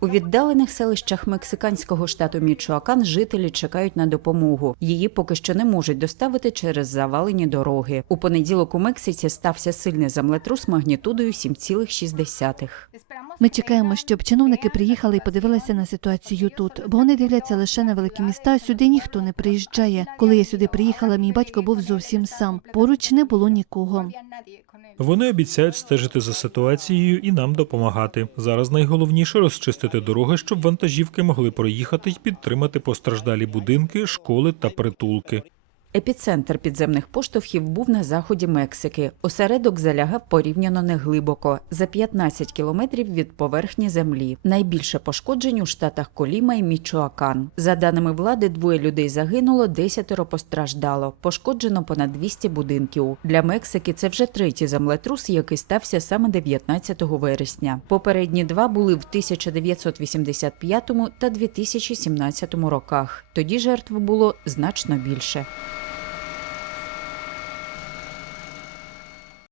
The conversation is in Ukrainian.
У віддалених селищах мексиканського штату Мічуакан жителі чекають на допомогу. Її поки що не можуть доставити через завалені дороги. У понеділок у Мексиці стався сильний землетрус магнітудою 7,6. Ми чекаємо, щоб чиновники приїхали і подивилися на ситуацію тут, бо вони дивляться лише на великі міста. Сюди ніхто не приїжджає. Коли я сюди приїхала, мій батько був зовсім сам. Поруч не було нікого. Вони обіцяють стежити за ситуацією і нам допомагати. Зараз найголовніше розчистити дороги, щоб вантажівки могли проїхати й підтримати постраждалі будинки, школи та притулки. Епіцентр підземних поштовхів був на заході Мексики. Осередок залягав порівняно неглибоко за 15 кілометрів від поверхні землі. Найбільше пошкоджень у штатах Коліма і Мічуакан. За даними влади, двоє людей загинуло, десятеро постраждало. Пошкоджено понад 200 будинків. Для Мексики це вже третій землетрус, який стався саме 19 вересня. Попередні два були в 1985 та 2017 роках. Тоді жертв було значно більше.